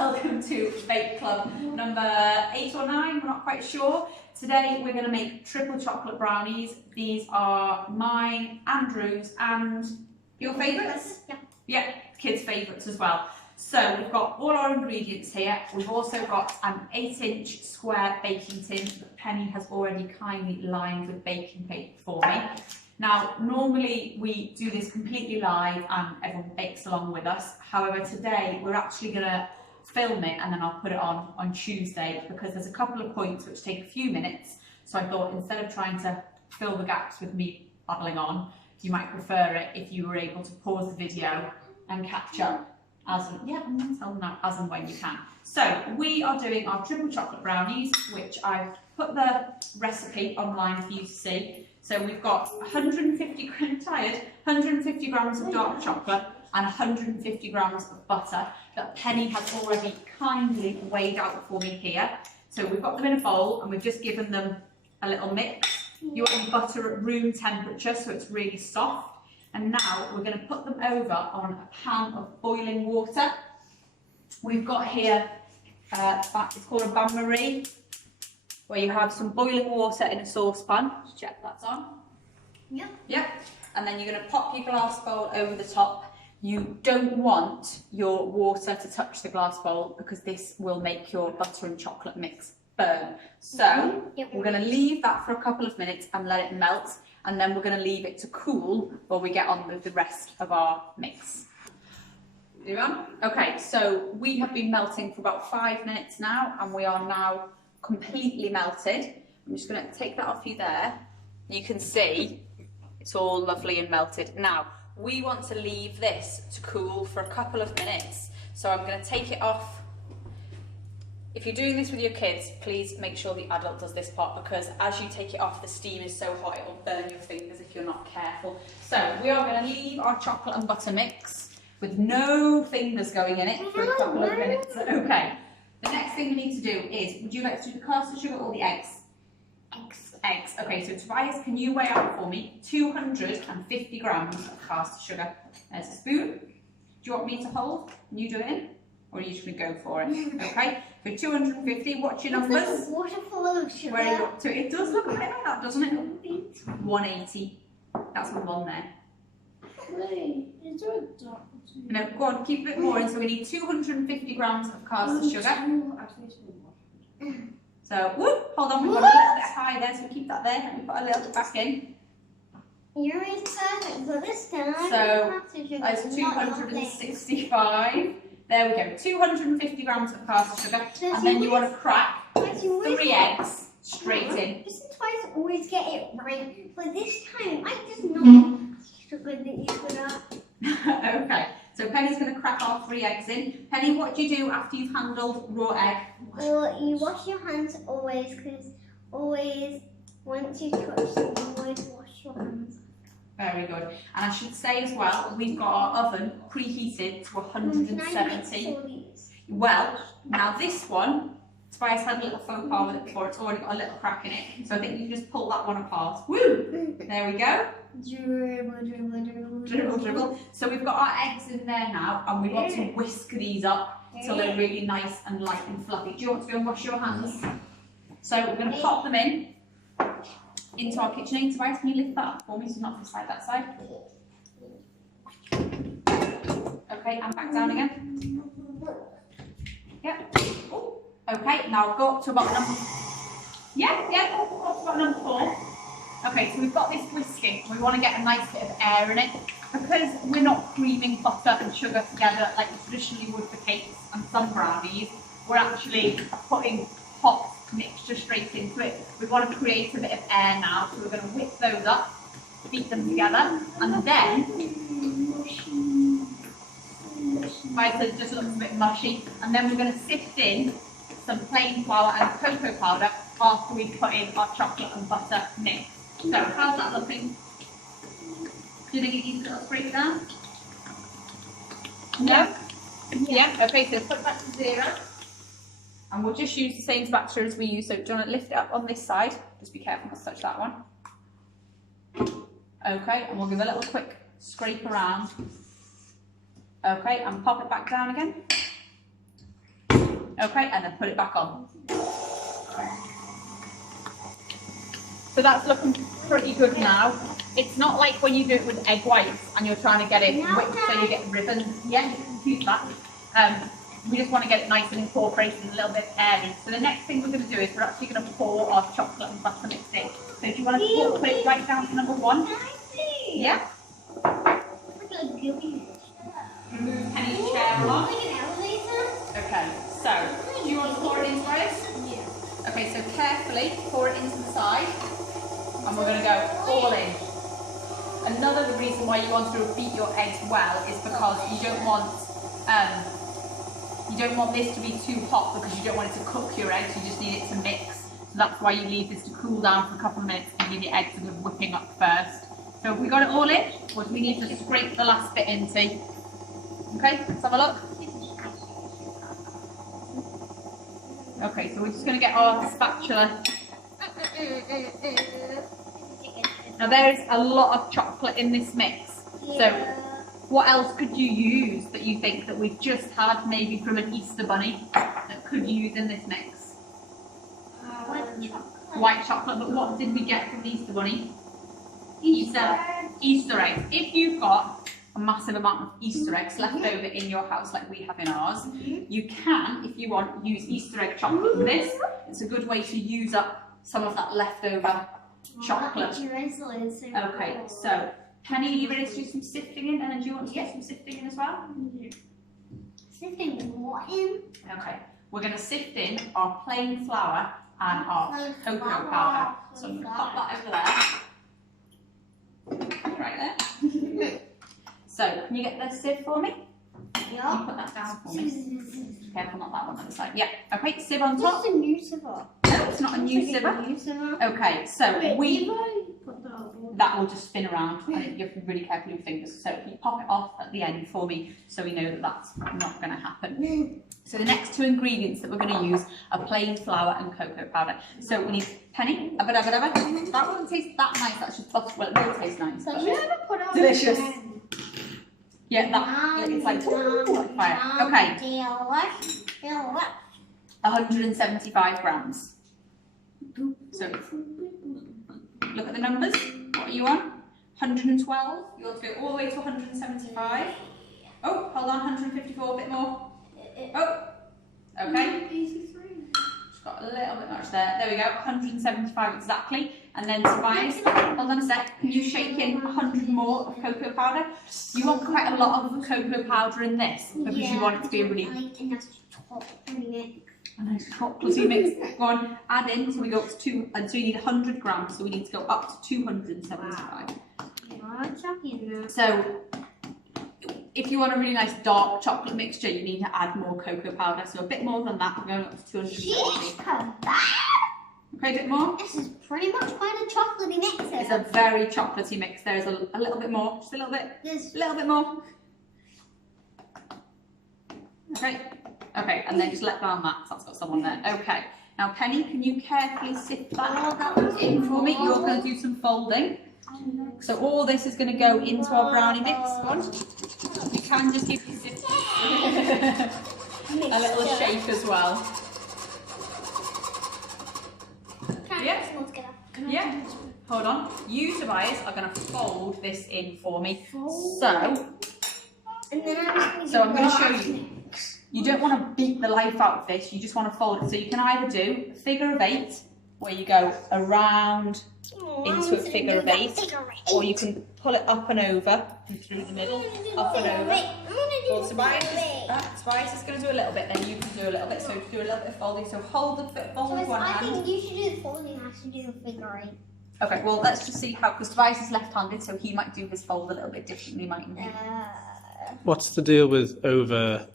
welcome to Bake Club number 8 or 9, we're not quite sure. Today we're going to make triple chocolate brownies. These are mine, Andrew's, and your favourites? Yeah, kids' favourites as well. So we've got all our ingredients here. We've also got an 8-inch square baking tin that Penny has already kindly lined with baking paper for me. Now, normally we do this completely live and everyone bakes along with us. However, today we're actually going to film it and then I'll put it on Tuesday because there's a couple of points which take a few minutes. So I thought instead of trying to fill the gaps with me babbling on, you might prefer it if you were able to pause the video and catch up as and when you can. So we are doing our triple chocolate brownies, which I've put the recipe online for you to see. So we've got 150 grams of dark chocolate and 150 grams of butter that Penny has already kindly weighed out for me here. So we've got them in a bowl and we've just given them a little mix. You want the butter at room temperature so it's really soft. And now we're going to put them over on a pan of boiling water. We've got here, it's called a bain-marie, where you have some boiling water in a saucepan. Just check that's on. Yep. And then you're going to pop your glass bowl over the top. You don't want your water to touch the glass bowl because this will make your butter and chocolate mix burn. So we're going to leave that for a couple of minutes and let it melt. And then we're going to leave it to cool while we get on with the rest of our mix. Okay, so we have been melting for about 5 minutes now and we are now completely melted. I'm just going to take that off you there. You can see it's all lovely and melted. Now, we want to leave this to cool for a couple of minutes. So I'm going to take it off. If you're doing this with your kids, please make sure the adult does this part because as you take it off, the steam is so hot, it'll burn your fingers if you're not careful. So we are going to leave our chocolate and butter mix with no fingers going in it for a couple of minutes. Okay. The next thing we need to do is, would you like to do the castor sugar or the eggs? Eggs. Okay, so Tobias, can you weigh out for me 250 grams of castor sugar? There's a spoon. Do you want me to hold and you do it in? Or are you just going to go for it? Okay, so 250, what's your numbers? It's a waterfall of sugar. Where are you up to? It does look a bit like that, doesn't it? 180. That's the one there. Wait, is there a dot? No, go on, keep a bit more in. So we need 250 grams of castor sugar. So, whoop, hold on, we've got a little bit high there, so we keep that there. Let me put a little bit back in. You're perfect for this time. So, that's 265. There we go, 250 grams of castor sugar. And then you want to crack 3 eggs straight in. Just twice always get it right, but this time I just know sugar that you put up. Okay, so Penny's going to crack our 3 eggs in. Penny, what do you do after you've handled raw egg? Well, you wash your hands always, because always, once you touch something, always wash your hands. Very good. And I should say as well, we've got our oven preheated to 170. Well, now this one, Tobias had a little faux pas with it before, it's already got a little crack in it. So I think you can just pull that one apart. Woo! There we go. Dribble. So we've got our eggs in there now and we want to whisk these up till they're really nice and light and fluffy. Do you want to go and wash your hands? So we're going to pop them into our KitchenAid. Tobias, can you lift that up for me so it's not this side, that side? Okay, and back down again. Yep. Oh, okay, now go up to about number... Yeah, go up to about number 4. Okay, so we've got this whisking. We want to get a nice bit of air in it. Because we're not creaming butter and sugar together like we traditionally would for cakes and some brownies, we're actually putting hot mixture straight into it. We want to create a bit of air now, so we're going to whip those up, beat them together, and then it just looks a bit mushy, and then we're going to sift in some plain flour and cocoa powder after we put in our chocolate and butter mix. So how's that looking? Do you think it needs a little breakdown? No? Yeah. Okay, so put that to 0. And we'll just use the same spatula as we use. So do you want to lift it up on this side? Just be careful not to touch that one. Okay, and we'll give a little quick scrape around. Okay, and pop it back down again. Okay, and then put it back on. So that's looking pretty good now. It's not like when you do it with egg whites and you're trying to get it whipped so you get ribbons. Yeah, you can use that. We just want to get it nice and incorporated and a little bit airy. So the next thing we're going to do is we're actually going to pour our chocolate and butter mix in. So if you want to put it right down to number 1. Yeah. Penny's chair along. Okay, so do you want to pour it into this? Yeah. Okay, so carefully pour it into the side. And we're going to go all in. Another reason why you want to beat your eggs well is because you don't want this to be too hot because you don't want it to cook your eggs. You just need it to mix. So that's why you leave this to cool down for a couple of minutes and give your eggs a good whipping up first. So we got it all in, or do we need to scrape the last bit in, see? Okay, let's have a look. Okay, so we're just going to get our spatula. Now there is a lot of chocolate in this mix. So what else could you use that you think that we've just had maybe from an Easter bunny that could use in this mix? White chocolate, but what did we get from the Easter bunny? Easter eggs. If you've got a massive amount of Easter eggs left over in your house like we have in ours, you can, if you want, use Easter egg chocolate with this. It's a good way to use up some of that leftover chocolate. Okay, so Penny, are you ready to do some sifting in? And then do you want to get some sifting in as well? Sifting what in? Okay, we're going to sift in our plain flour and our cocoa powder. So I'm going to pop that over there. Right there. So, can you get the sieve for me? Yeah. Can you put that down for me? Careful, not that one on the side. Yeah. Okay, sieve on top. What's a new sieve? No, it's not a new sieve. Okay, so that will just spin around and you have to be really careful with your fingers. So you pop it off at the end for me so we know that that's not going to happen. So the next 2 ingredients that we're going to use are plain flour and cocoa powder. So we need Penny, that won't taste that nice, that's just butter, well it will taste nice. But delicious. Yeah, that, it's like, like fire. Okay. 175 grams. So, look at the numbers. What are you on? 112. You want to go all the way to 175. Oh, hold on, 154, a bit more. Oh, okay. Just got a little bit much there. There we go, 175 exactly. And then Tobias, hold on a sec, can you shake in 100 more of cocoa powder? You want quite a lot of cocoa powder in this because you want it to be a really nice chocolatey mix. Go on, add in, so we go up to 2, and so you need 100 grams, so we need to go up to 275. So, if you want a really nice dark chocolate mixture, you need to add more cocoa powder, so a bit more than that, we're going up to 270. Okay, a bit more? This is pretty much quite a chocolatey mix. It's a very chocolatey mix. There's a little bit more, just a little bit. A little bit more. Okay. Okay, and then just let down that, because that's got someone there. Okay. Now, Penny, can you carefully sift that in for me? You're going to do some folding. So all this is going to go into our brownie mix. You can just give your sift a little shake as well. Yeah. Yeah. Hold on. You, Tobias, are going to fold this in for me. So I'm going to show you. You don't want to beat the life out of this. You just want to fold it. So you can either do a figure of 8, where you go around into a figure of 8, or you can pull it up and over and through the middle, up and over. Well, Tobias is going to do a little bit, then you can do a little bit. So do a little bit of folding. So hold the fold with one hand. I think you should do the folding. I should do the figure 8. Okay, well let's just see how, because Tobias is left-handed, so he might do his fold a little bit differently, mightn't he? What's the deal with over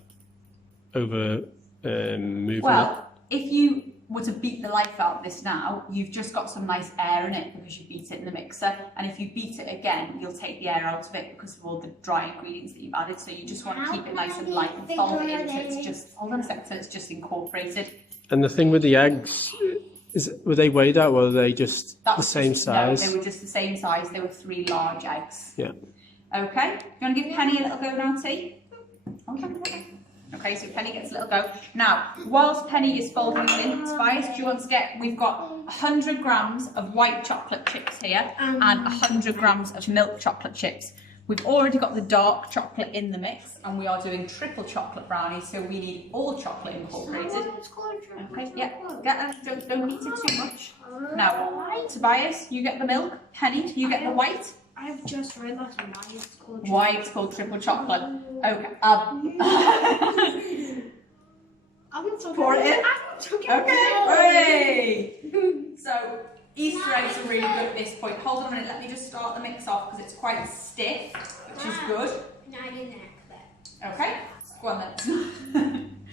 moving well, if you were to beat the life out of this now, you've just got some nice air in it because you beat it in the mixer, and if you beat it again, you'll take the air out of it because of all the dry ingredients that you've added, so you just want to keep it nice and light and fold it in so it's just, hold on a second, so it's just incorporated. And the thing with the eggs, were they weighed out or were they just the same size? No, they were just the same size, they were 3 large eggs. Yeah. Okay, you want to give Penny a little go now, T? Okay, so Penny gets a little go. Now, whilst Penny is folding it in, Tobias, do you want to get, we've got 100 grams of white chocolate chips here and 100 grams of milk chocolate chips. We've already got the dark chocolate in the mix and we are doing triple chocolate brownies, so we need all chocolate incorporated. Okay, yeah, don't heat it too much. Now, Tobias, you get the milk. Penny, you get the white. I've just realised why it's called White's called triple chocolate. Okay. I'm not talking. Pour it in. I'm not talking. Okay. Hooray! So Easter eggs are really good at this point. Hold on a minute. Let me just start the mix off because it's quite stiff, which is good. Okay. Go on then.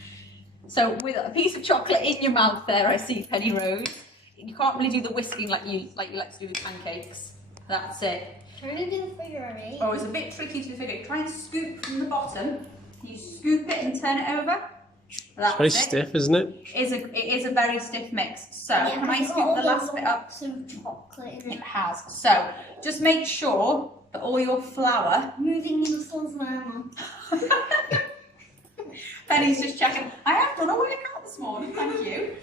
So with a piece of chocolate in your mouth there, I see, Penny Rose. You can't really do the whisking like you like to do with pancakes. That's it. Trying to do the figure eight. Oh, it's a bit tricky to do the figure eight. Try and scoop from the bottom. You scoop it and turn it over. That's It's very stiff, isn't it? It is a very stiff mix. So can I scoop the last bit up? Some chocolate in It it. has. So just make sure that all your flour. Moving muscles, Mama. Penny's just checking. I have done a workout this morning. Thank you.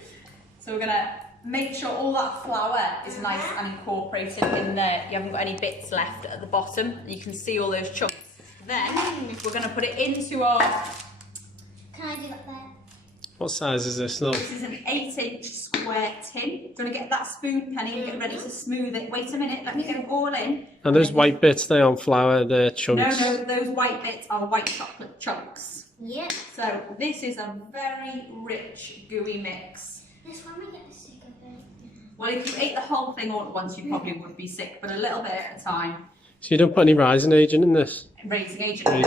So we're gonna make sure all that flour is nice and incorporated in there. You haven't got any bits left at the bottom. You can see all those chunks. Then we're going to put it into our... Can I do that there? What size is this now? This is an 8-inch square tin. You're going to get that spoon, Penny, and get ready to smooth it. Wait a minute, let me get it all in. And those white bits, they aren't flour, they're chunks. No, those white bits are white chocolate chunks. Yeah. So this is a very rich, gooey mix. This one I get sick of it. Well, if you ate the whole thing all at once, you probably would be sick, but a little bit at a time. So you don't put any rising agent in this? Raising agent.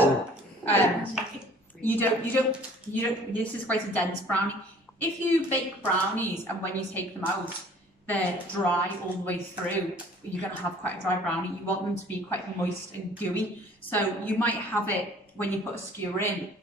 You don't, this is quite a dense brownie. If you bake brownies and when you take them out, they're dry all the way through, you're going to have quite a dry brownie. You want them to be quite moist and gooey. So you might have it when you put a skewer in,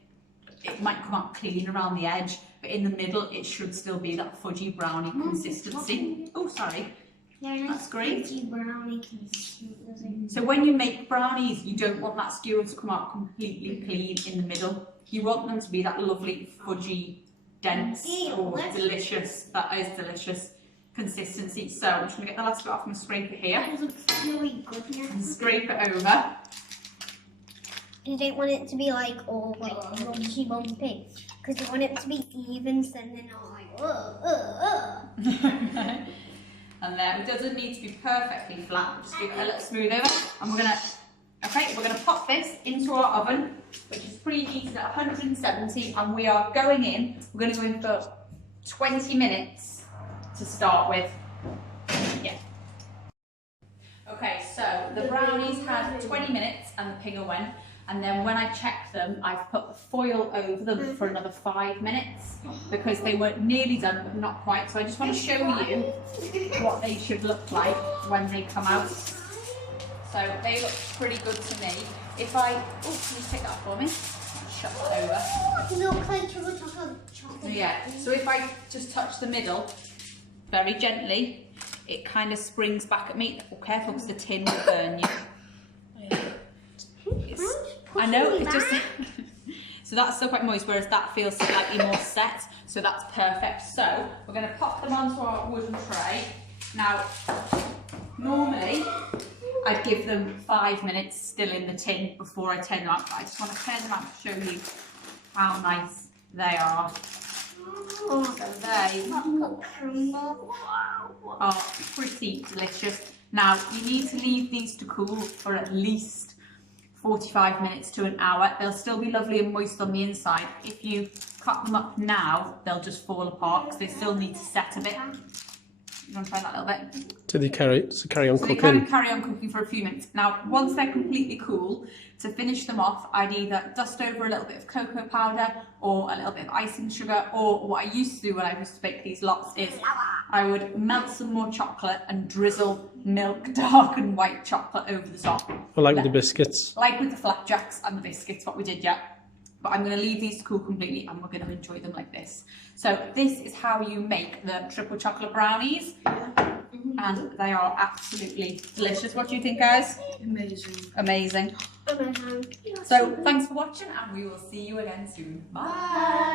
it might come out clean around the edge, but in the middle, it should still be that fudgy brownie consistency. Oh, sorry. That's great. Brownie consistency. So when you make brownies, you don't want that skewer to come out completely clean in the middle. You want them to be that lovely, fudgy, dense, delicious, that is delicious consistency. So I'm just going to get the last bit off and scrape it here. That looks really good now. And scrape it over. You don't want it to be like all like lumpy bumpy, because you want it to be even, so then all like And then it doesn't need to be perfectly flat. Just give it a little smooth over. And we're gonna pop this into our oven, which is preheated at 170, and we are going in. We're gonna go in for 20 minutes to start with. Yeah. Okay, so the brownies had 20 minutes and the pinger went. And then when I checked them, I've put the foil over them for another 5 minutes because they were nearly done, but not quite. So I just want to show you what they should look like when they come out. So they look pretty good to me. If I, oh, can you take that for me? Shut that over. It looks like chocolate. So yeah, so if I just touch the middle very gently, it kind of springs back at me. Oh, careful because the tin will burn you. I know, it's just so that's still quite moist, whereas that feels slightly more set, so that's perfect. So we're going to pop them onto our wooden tray. Now, normally I'd give them 5 minutes still in the tin before I turn them out, but I just want to turn them out to show you how nice they are. So they are pretty delicious. Now, you need to leave these to cool for at least 45 minutes to an hour. They'll still be lovely and moist on the inside. If you cut them up now, they'll just fall apart because they still need to set a bit. You want to try that a little bit? Do they carry on So cooking? they can carry on cooking for a few minutes. Now, once they're completely cool, to finish them off, I'd either dust over a little bit of cocoa powder or a little bit of icing sugar, or what I used to do when I used to bake these lots is I would melt some more chocolate and drizzle milk, dark and white chocolate over the top. Or like with the biscuits? Like with the flapjacks and the biscuits, what we did, yeah. but I'm going to leave these to cool completely and we're going to enjoy them like this. So this is how you make the triple chocolate brownies. And they are absolutely delicious. What do you think, guys? Amazing. Amazing. So thanks for watching and we will see you again soon. Bye.